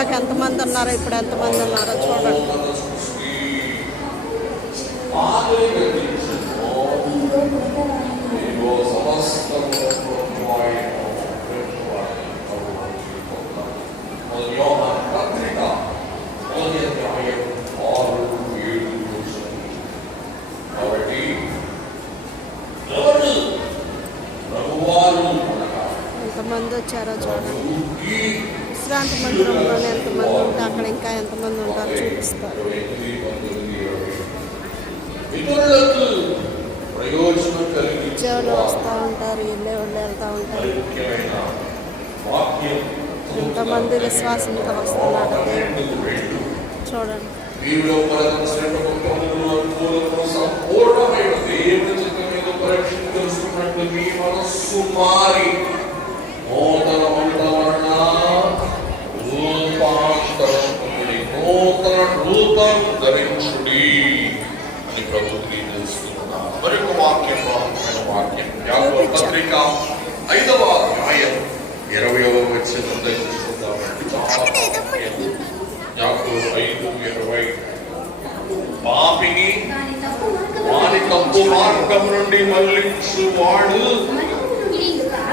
ఇందాక ఎంతమంది ఉన్నారో ఇప్పుడు ఎంతమంది ఉన్నారో చూడండి. ఎంతమంది వచ్చారో చూడండి. విశ్రాంతి మందిరంలోనే ఎంతమంది ఉంటే అక్కడ ఇంకా ఎంతమంది ఉంటారో చూపిస్తారు. ఉద్యోగులు వస్తూ ఉంటారు, వెళ్ళే వాళ్ళు వెళ్తూ ఉంటారు. ఎంతమంది విశ్వాసంతో వస్తున్నారు చూడండి. ధరించుడి అని ప్రభు తెలియజేస్తున్నారు. మరొక వాక్యం వాక్యం యాకోబు పత్రిక 5వ అధ్యాయం 20వ వచనం దర్శిస్తున్నామండి. యాకోబు 5:20 పాపిని వాని తప్పు మార్గం నుండి మళ్ళించువాడు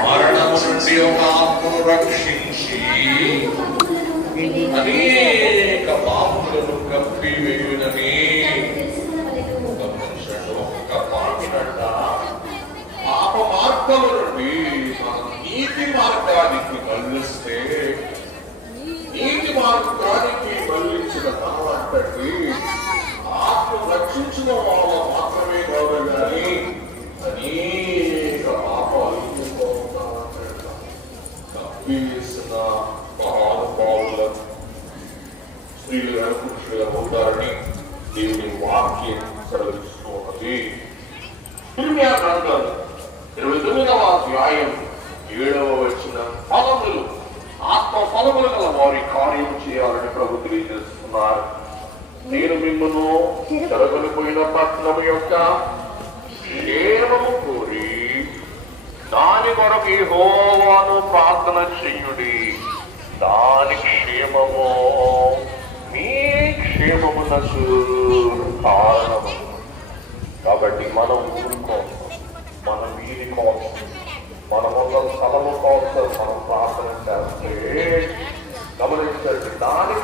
మరణము నుండి ఒక ఆత్మను రక్షించి అనేక పాపములను కప్పివేయునని ఒక్క పాపినంట పాప మార్గము నుండి నీతి మార్గానికి మళ్ళిస్తే నీతి మార్గానికి మళ్ళించిన కావాలంటే ఆత్మ రక్షించిన వాళ్ళ మాత్రమే కాదు కానీ అనేక పాపాలు తప్పివేసిన మహానుభావుల స్త్రీలుగా పురుషులుగా ఉంటారని దేవుని వాక్యం సెలవిస్తూ ఉన్నది. ఇర్మియా గ్రంథం 29వ అధ్యాయం 7వ వచనం ఫలములు ఆత్మ ఫలములు గల వారి కార్యం చేయాలని ప్రభు తెలియజేస్తున్నారు. నేను మిమ్మను జరగలిపోయిన పట్టణం యొక్క క్షేమము కోరి దాని కొరకు యెహోవాను ప్రార్థన చెయ్యుడి. దాని క్షేమము మీ క్షేమమునకు కారణము. కాబట్టి మనం ఊరి కోసం, మన వీరి కోసం, మన మొత్తం స్థలము కోసం మనం ప్రార్థన చేస్తే గమనించండి, దాని